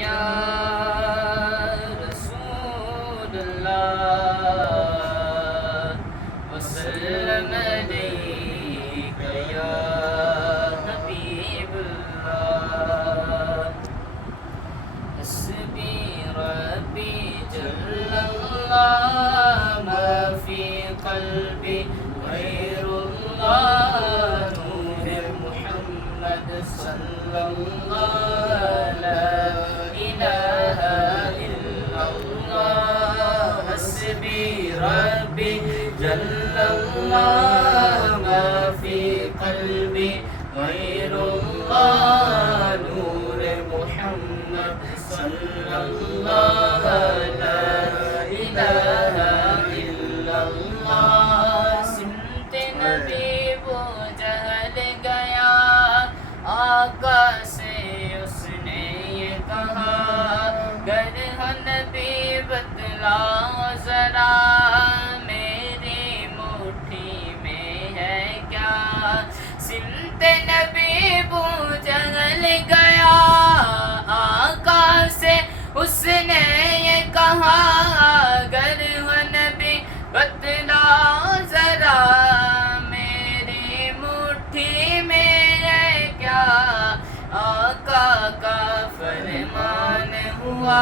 या रसूलल्लाह वसल्लम अलैका या हबीबल्लाह हस्बी रब्बी जल्लल्लाह मा फी क़ल्बी गैरुल्लाह नूर मुहम्मद सल्लल्लाह ला इलाहा इल्लल्लाह हस्बी रब्बी जल्लल्लाह मा फी क़ल्बी गैरुल्लाह नूर मुहम्मद सल्लल्लाह ला इलाहा इल्लल्लाह सिमते नबी वो जहल गया आका से उसने ये कहा गर नबी बतलाओ जरा मेरी मुट्ठी में है क्या सिमते नबी वो जहल गया आका से उसने ये कहा गर नबी बतलाओ जरा मेरी मुट्ठी में है क्या आका का फरमान हुआ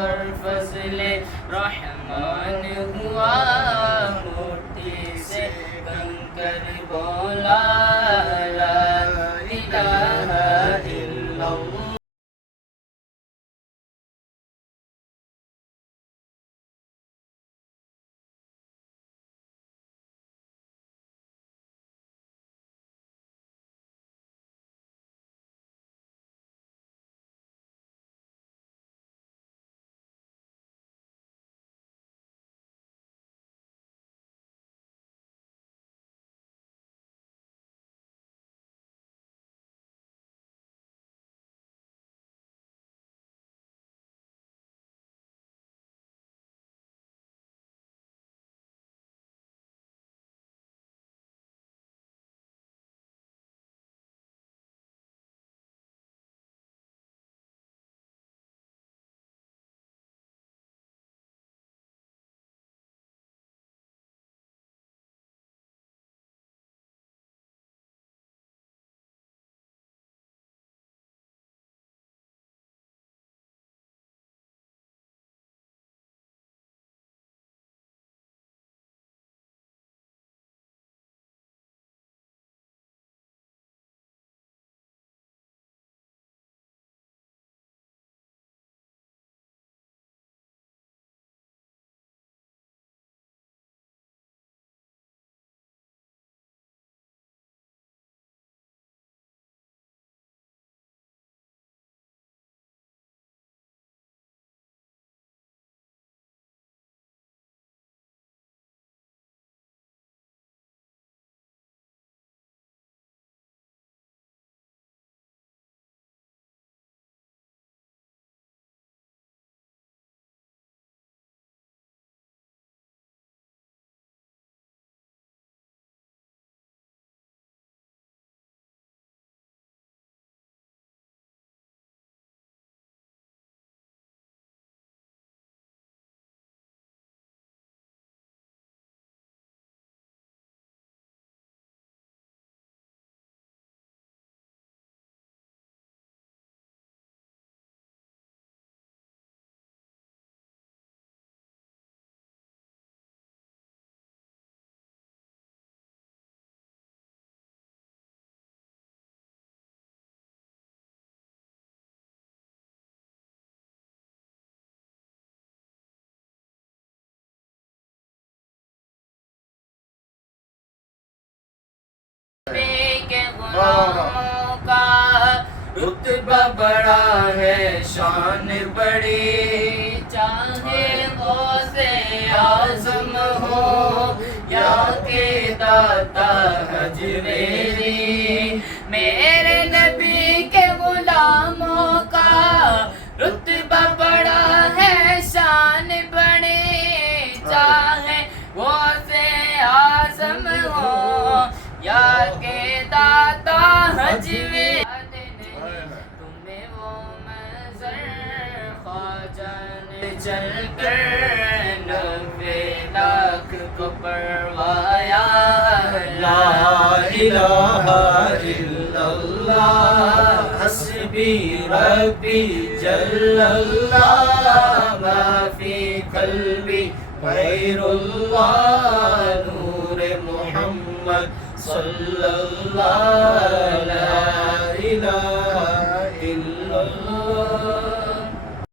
और फजले रहमान हुआ मुट्ठी से कंकर बोला ला इलाहा इल्लल्लाह के गुलामों का रुतबा बड़ा है शान बड़ी चाहे गौसे आज़म हो या के दाता हजवेरी मेरे नबी के गुलामों का रुतबा बड़ा है शान बड़ी चाहे गौसे आज़म हो या के दाता हजवे तुम्हें वो मंजर चल कर नब्बे लाख को परवाया ला इलाहा इल्लल्लाह हस्बी रब्बी जल्लल्लाह मा फी क़ल्बी गैरुल्लाह नूर मुहम्मद सल्लल्लाह ला इलाहा इल्लल्लाह